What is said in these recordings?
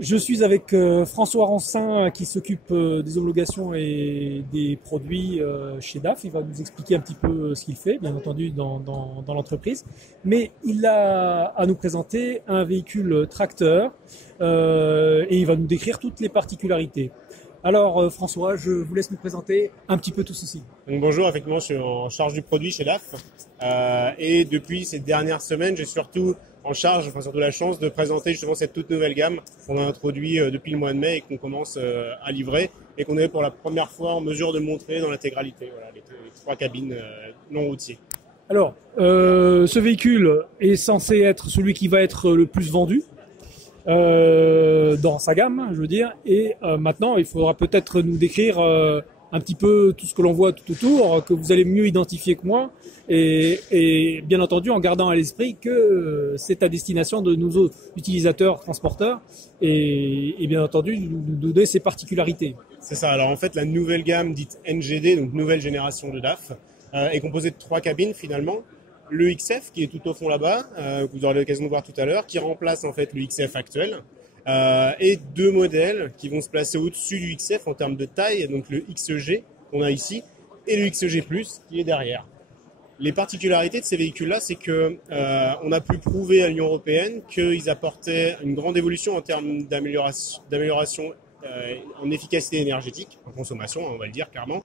Je suis avec François Rancin qui s'occupe des homologations et des produits chez DAF. Il va nous expliquer un petit peu ce qu'il fait, bien entendu, dans l'entreprise. Mais il a à nous présenter un véhicule tracteur et il va nous décrire toutes les particularités. Alors François, je vous laisse nous présenter un petit peu tout ceci. Donc bonjour, effectivement je suis en charge du produit chez DAF et depuis ces dernières semaines j'ai surtout surtout la chance de présenter justement cette toute nouvelle gamme qu'on a introduit depuis le mois de mai et qu'on commence à livrer et qu'on est pour la première fois en mesure de montrer dans l'intégralité, voilà, les 3 cabines non routiers. Alors ce véhicule est censé être celui qui va être le plus vendu dans sa gamme, je veux dire, et maintenant il faudra peut-être nous décrire un petit peu tout ce que l'on voit tout autour, que vous allez mieux identifier que moi, et bien entendu en gardant à l'esprit que c'est à destination de nos utilisateurs, transporteurs, et bien entendu nous donner ses particularités. C'est ça, alors en fait la nouvelle gamme dite NGD, donc nouvelle génération de DAF, est composée de 3 cabines finalement. Le XF qui est tout au fond là-bas, que vous aurez l'occasion de voir tout à l'heure, qui remplace en fait le XF actuel, et 2 modèles qui vont se placer au-dessus du XF en termes de taille, donc le XEG qu'on a ici et le XEG+, qui est derrière. Les particularités de ces véhicules-là, c'est que on a pu prouver à l'Union européenne qu'ils apportaient une grande évolution en termes d'amélioration en efficacité énergétique, en consommation, on va le dire clairement,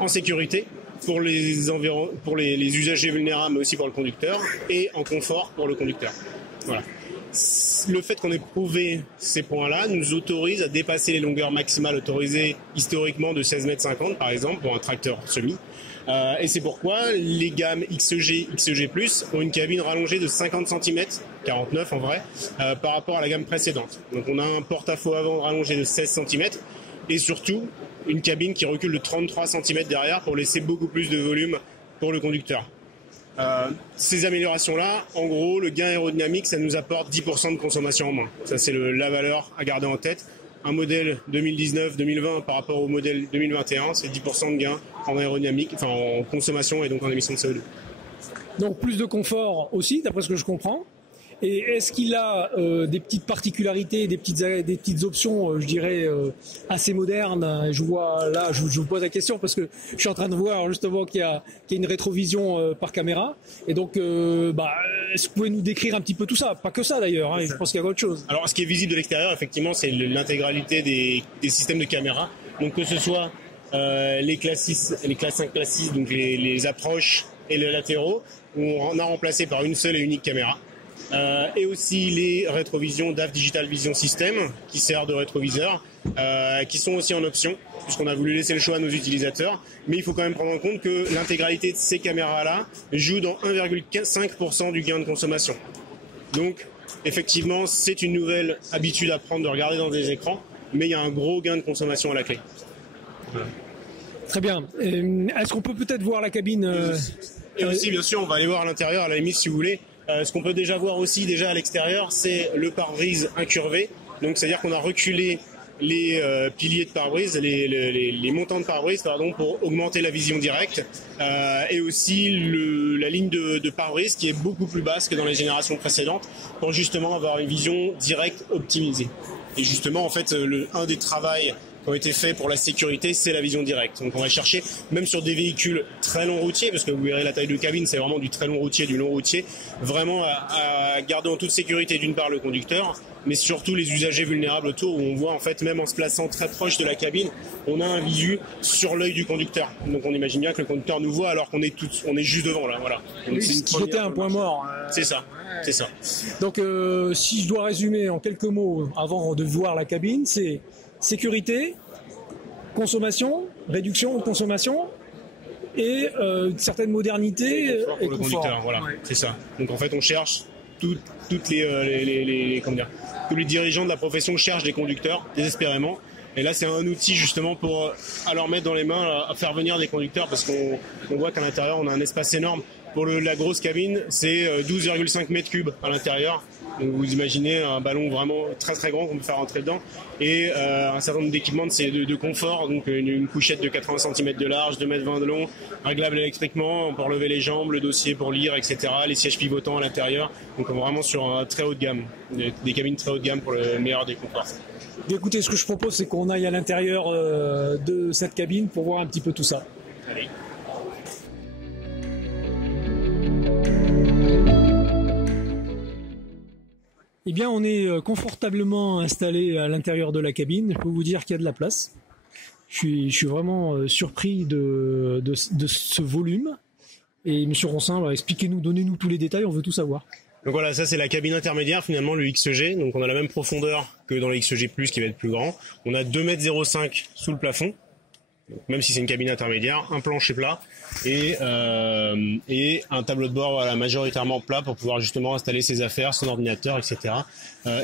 en sécurité pour les usagers vulnérables, mais aussi pour le conducteur, et en confort pour le conducteur. Voilà. Le fait qu'on ait prouvé ces points-là nous autorise à dépasser les longueurs maximales autorisées historiquement de 16,50 m par exemple pour un tracteur semi. Et c'est pourquoi les gammes XEG, XEG+, ont une cabine rallongée de 50 cm, 49 en vrai, par rapport à la gamme précédente. Donc on a un porte-à-faux avant rallongé de 16 cm et surtout une cabine qui recule de 33 cm derrière pour laisser beaucoup plus de volume pour le conducteur. Ces améliorations-là, en gros, le gain aérodynamique, ça nous apporte 10% de consommation en moins. Ça, c'est la valeur à garder en tête. Un modèle 2019-2020 par rapport au modèle 2021, c'est 10% de gain en aérodynamique, enfin en consommation et donc en émissions de CO2. Donc plus de confort aussi, d'après ce que je comprends. Et est-ce qu'il a des petites particularités, des petites options, je dirais, assez modernes? Je vois là, je vous pose la question parce que je suis en train de voir justement qu'il y a une rétrovision par caméra. Et donc, est-ce que vous pouvez nous décrire un petit peu tout ça? Pas que ça d'ailleurs, hein, je pense qu'il y a autre chose. Alors, ce qui est visible de l'extérieur, effectivement, c'est l'intégralité des systèmes de caméra. Donc, que ce soit les classes 5, classes 6, donc les approches et les latéraux, où on a remplacé par une seule et unique caméra. Et aussi les rétrovisions DAF Digital Vision System qui servent de rétroviseur, qui sont aussi en option puisqu'on a voulu laisser le choix à nos utilisateurs, mais il faut quand même prendre en compte que l'intégralité de ces caméras-là joue dans 1,5% du gain de consommation. Donc effectivement c'est une nouvelle habitude à prendre de regarder dans des écrans, mais il y a un gros gain de consommation à la clé. Voilà. Très bien. Est-ce qu'on peut peut-être voir la cabine Et aussi bien sûr on va aller voir à l'intérieur à la limite si vous voulez. Ce qu'on peut déjà voir aussi déjà à l'extérieur, c'est le pare-brise incurvé. Donc c'est-à-dire qu'on a reculé les piliers de pare-brise, les montants de pare-brise pour augmenter la vision directe, et aussi la ligne de pare-brise qui est beaucoup plus basse que dans les générations précédentes pour justement avoir une vision directe optimisée. Et justement en fait un des travaux qui ont été faits pour la sécurité, c'est la vision directe. Donc on va chercher, même sur des véhicules très longs routiers, parce que vous verrez la taille de cabine, c'est vraiment du très long routier, du long routier, vraiment à garder en toute sécurité d'une part le conducteur, mais surtout les usagers vulnérables autour, où on voit en fait, même en se plaçant très proche de la cabine, on a un visu sur l'œil du conducteur. Donc on imagine bien que le conducteur nous voit alors qu'on est juste devant là, voilà. Donc c'était un point mort. C'est ça, c'est ça. Donc si je dois résumer en quelques mots avant de voir la cabine, c'est sécurité, consommation, réduction de consommation et une certaine modernité pour et le confort. Conducteur, voilà, ouais. C'est ça. Donc en fait, on cherche tous les dirigeants de la profession cherchent des conducteurs désespérément. Et là, c'est un outil justement pour leur mettre dans les mains, à faire venir des conducteurs, parce qu'on voit qu'à l'intérieur, on a un espace énorme Pour la grosse cabine, c'est 12,5 mètres cubes à l'intérieur. Donc vous imaginez un ballon vraiment très très grand qu'on peut faire rentrer dedans. Et un certain nombre d'équipements de confort, donc une couchette de 80 cm de large, 2,20 m de long, réglable électriquement pour lever les jambes, le dossier pour lire, etc. Les sièges pivotants à l'intérieur. Donc vraiment sur un très haut de gamme, des cabines très haut de gamme pour le meilleur des conforts. Écoutez, ce que je propose, c'est qu'on aille à l'intérieur de cette cabine pour voir un petit peu tout ça. Allez. Eh bien, on est confortablement installé à l'intérieur de la cabine. Je peux vous dire qu'il y a de la place. Je suis vraiment surpris de ce volume. Et Monsieur Roncin, expliquez-nous, donnez-nous tous les détails, on veut tout savoir. Donc voilà, ça c'est la cabine intermédiaire finalement, le XG. Donc on a la même profondeur que dans le XG+, qui va être plus grand. On a 2,05 m sous le plafond. Donc, même si c'est une cabine intermédiaire, un plancher plat et un tableau de bord voilà, majoritairement plat pour pouvoir justement installer ses affaires, son ordinateur, etc.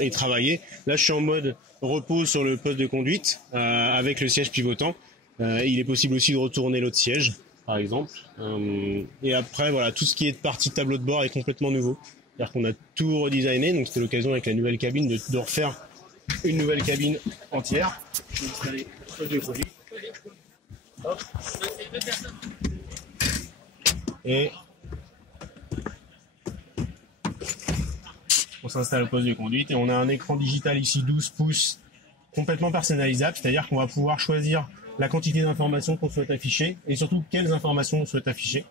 Et travailler. Là, je suis en mode repos sur le poste de conduite avec le siège pivotant. Il est possible aussi de retourner l'autre siège, par exemple. Et après, voilà, tout ce qui est de partie tableau de bord est complètement nouveau. C'est-à-dire qu'on a tout redesigné, donc c'était l'occasion avec la nouvelle cabine de refaire une nouvelle cabine entière. Je vais installer le poste de conduite. Hop. Et on s'installe au poste de conduite et on a un écran digital ici 12 pouces complètement personnalisable, c'est-à-dire qu'on va pouvoir choisir la quantité d'informations qu'on souhaite afficher et surtout quelles informations on souhaite afficher.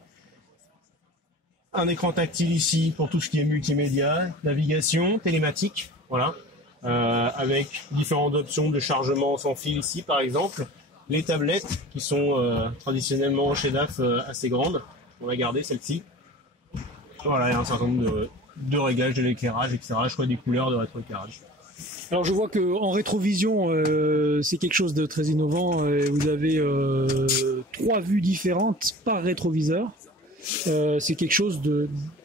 Un écran tactile ici pour tout ce qui est multimédia, navigation, télématique, voilà, avec différentes options de chargement sans fil ici par exemple. Les tablettes qui sont traditionnellement chez DAF assez grandes, on va garder celle-ci. Voilà, il y a un certain nombre de réglages de l'éclairage, etc. Choix des couleurs de rétroéclairage. Alors je vois qu'en rétrovision, c'est quelque chose de très innovant. Vous avez 3 vues différentes par rétroviseur. C'est quelque chose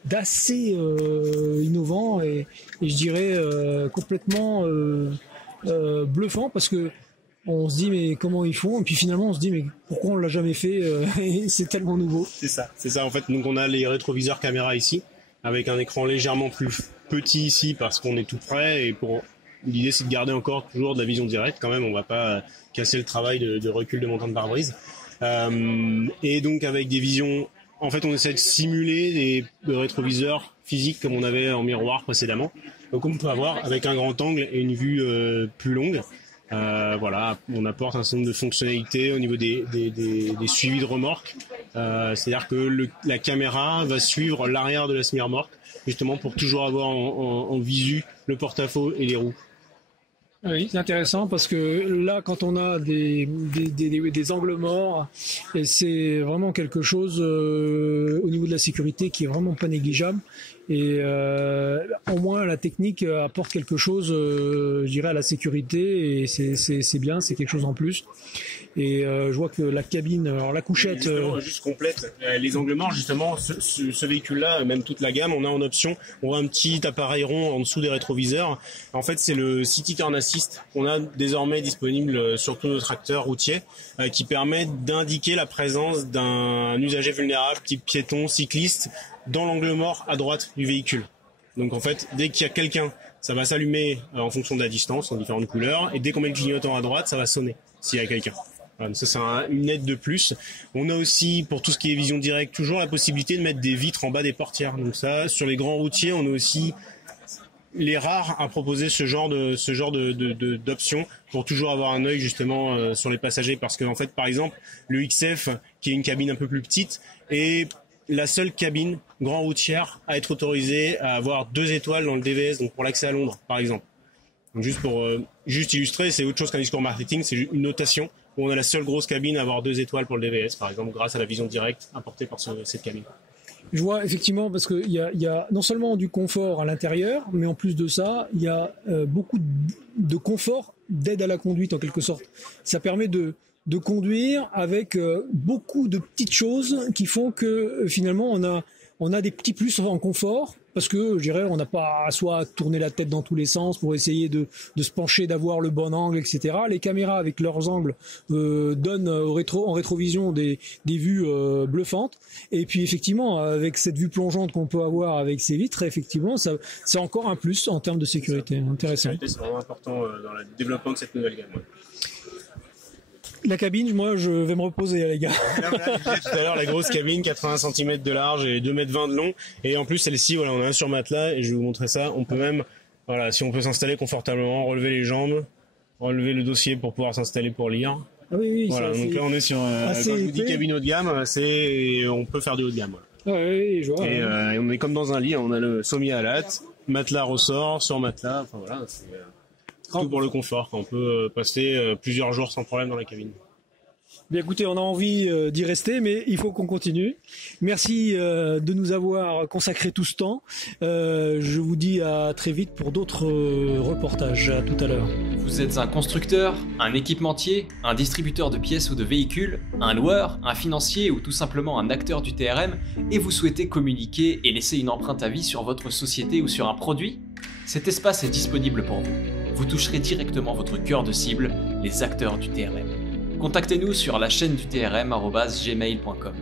d'assez innovant et je dirais complètement bluffant parce que on se dit mais comment ils font et puis finalement on se dit mais pourquoi on l'a jamais fait et c'est tellement nouveau. C'est ça en fait. Donc on a les rétroviseurs caméra ici avec un écran légèrement plus petit ici parce qu'on est tout près et l'idée c'est de garder encore toujours de la vision directe quand même. On va pas casser le travail de recul de montant de pare-brise et donc avec des visions. En fait, on essaie de simuler des rétroviseurs physiques comme on avait en miroir précédemment. Donc on peut avoir avec un grand angle et une vue plus longue. Voilà, on apporte un certain nombre de fonctionnalités au niveau des suivis de remorque. C'est-à-dire que la caméra va suivre l'arrière de la semi-remorque, justement pour toujours avoir en visu le porte-à-faux et les roues. Oui, c'est intéressant parce que là, quand on a des angles morts, c'est vraiment quelque chose au niveau de la sécurité qui est vraiment pas négligeable. Et au moins la technique apporte quelque chose, je dirais, à la sécurité et c'est bien, c'est quelque chose en plus. Et je vois que la cabine, alors la couchette, juste complète. Les angles morts, justement, ce véhicule-là, même toute la gamme, on a en option, on a un petit appareil rond en dessous des rétroviseurs. En fait, c'est le City Turn Assist qu'on a désormais disponible sur tous nos tracteurs routiers, qui permet d'indiquer la présence d'un usager vulnérable, type piéton, cycliste, dans l'angle mort à droite du véhicule. Donc en fait, dès qu'il y a quelqu'un, ça va s'allumer en fonction de la distance, en différentes couleurs, et dès qu'on met le clignotant à droite, ça va sonner s'il y a quelqu'un. Voilà, ça c'est une aide de plus. On a aussi, pour tout ce qui est vision directe, toujours la possibilité de mettre des vitres en bas des portières. Donc ça, sur les grands routiers, on a aussi les rares à proposer ce genre d'options pour toujours avoir un œil justement sur les passagers. Parce qu'en fait, par exemple, le XF, qui est une cabine un peu plus petite, est la seule cabine grand routière à être autorisée à avoir 2 étoiles dans le DVS, donc pour l'accès à Londres, par exemple. Donc juste pour illustrer, c'est autre chose qu'un discours marketing, c'est une notation où on a la seule grosse cabine à avoir 2 étoiles pour le DVS, par exemple, grâce à la vision directe apportée par cette cabine. Je vois effectivement parce qu'il y a non seulement du confort à l'intérieur, mais en plus de ça, il y a beaucoup de confort, d'aide à la conduite en quelque sorte. Ça permet de conduire avec beaucoup de petites choses qui font que finalement on a des petits plus en confort parce que je dirais on n'a pas soit à tourner la tête dans tous les sens pour essayer de se pencher, d'avoir le bon angle, etc. Les caméras avec leurs angles donnent en rétrovision des vues bluffantes. Et puis effectivement, avec cette vue plongeante qu'on peut avoir avec ces vitres, effectivement, c'est encore un plus en termes de sécurité. Intéressant. C'est vraiment important dans le développement de cette nouvelle gamme. Ouais. La cabine, moi, je vais me reposer, les gars. Là, voilà, je disais tout à l'heure, la grosse cabine, 80 cm de large et 2,20 m de long. Et en plus, celle-ci, voilà, on a un sur matelas et je vais vous montrer ça. On peut même, voilà, si on peut s'installer confortablement, relever les jambes, relever le dossier pour pouvoir s'installer pour lire. Ah oui, voilà, donc là, on est sur, quand je vous dis cabine haut de gamme, on peut faire du haut de gamme. Voilà. Oui, je vois. Et on est comme dans un lit, on a le sommier à latte, matelas ressort, sur matelas, enfin voilà, c'est tout pour le confort. On peut passer plusieurs jours sans problème dans la cabine. Bien écoutez, on a envie d'y rester, mais il faut qu'on continue. Merci de nous avoir consacré tout ce temps. Je vous dis à très vite pour d'autres reportages. À tout à l'heure. Vous êtes un constructeur, un équipementier, un distributeur de pièces ou de véhicules, un loueur, un financier ou tout simplement un acteur du TRM et vous souhaitez communiquer et laisser une empreinte à vie sur votre société ou sur un produit ? Cet espace est disponible pour vous. Vous toucherez directement votre cœur de cible, les acteurs du TRM. Contactez-nous sur la chaîne du TRM@gmail.com.